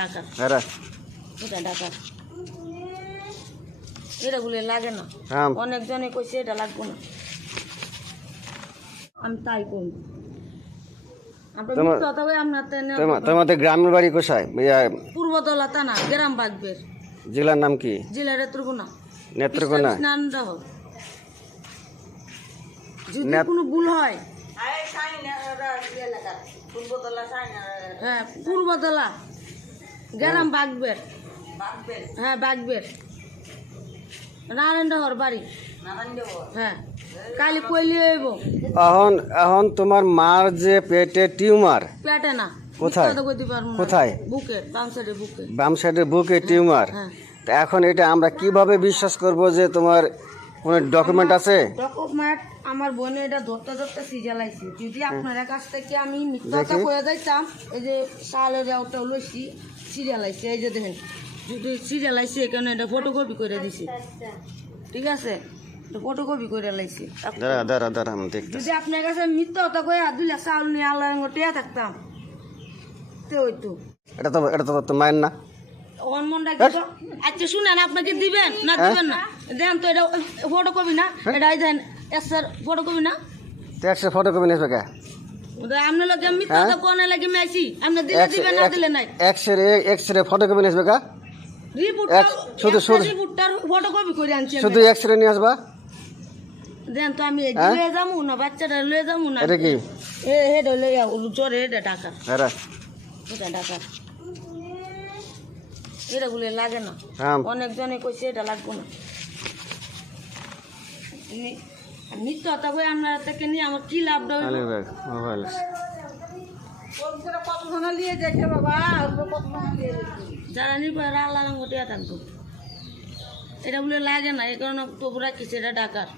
টাকা এরা এটা টাকা এটা গুলো লাগে না হ্যাঁ অনেকজনে কইছে এটা লাগবে না আমি তাই করি তোমাদের গ্রামের বাড়ি কোথায় পূর্বতলা থানা গ্রাম বাগবের জেলার নাম কি? জেলা নেত্রকোনা নেত্রকোনা। যদি কোনো ভুল হয় হ্যাঁ পূর্বতলা গ্রাম বাগবের হ্যাঁ বাগবের নারায়ণডহর বাড়ি হ্যাঁ কালি কইলি হইব এখন এখন তোমার মার যে পেটে টিউমার পেটে না কোথায়? কথা কইতে পারবো না। কোথায়? বুকে বাম সাইডে বুকে বাম সাইডে বুকে টিউমার। হ্যাঁ তা এখন এটা আমরা কিভাবে বিশ্বাস করব যে তোমার কোনো ডকুমেন্ট আছে? ডকুমেন্ট আমার বোনে এটা ধরতে ধরতে সিজালাইছি যদি আপনার কাছ থেকে আমি মিথ্যা দেখি। কয়ে যাইতাম এই যে সালের ওটা লইছি সিরিয়ালাইছি এই যে দেখেন যদি সিরিয়ালাইছি এখানে এটা ফটোকপি করে দিছি ঠিক আছে ফটোকপি করে লাইছি দাঁড়া দাঁড়া দাঁড়া আমি দেখতে। যদি আপনার কাছে মিথ্যা কথা কয়ে দুইলা চাউল নিয়ে আল্লাহ টিয়া থাকতাম তো হইতো এটা তো মায়ের না। মনটা কি তো? আচ্ছা শুনেন আপনাকে দিবেন না দিবেন না দেন তো এটা ফটোকপি না এটা দেন এসআর ফটোকপি না ট্যাক্সের ফটোকপি নিয়ে কে? আপনার লোক মিথ্যা কথা কোনে লাগে মেসি আপনি দিলে দিবেন না দিলে নাই এক্সরে ফটোকপি নিয়ে আসবে কা? রিপোর্টটা শুধু রিপোর্টটার ফটোকপি করে আনছি শুধু এক্সরে নিয়ে আসবা? দেন তো আমি লয়ে যাবো না বাচ্চাটা লয়ে যাবো না এটা কি? হেডে লইয়া জ্বরে এটা টাকা এরা এটা টাকা এটা গুলো লাগে না হ্যাঁ অনেকজনে কইছে এটা লাগবে না মিথ্যা কথা কই আপনার থেকে নিয়ে আমার কি লাভ দেবে আলি ব্যাগ মোবাইল কতক্ষণ নিয়ে দেখে বাবা যারা নিবে আল্লাহ রঙ টিয়া থাকবো এটা বলে লাগে না এই কারণে তবু রাখিছে এটা টাকার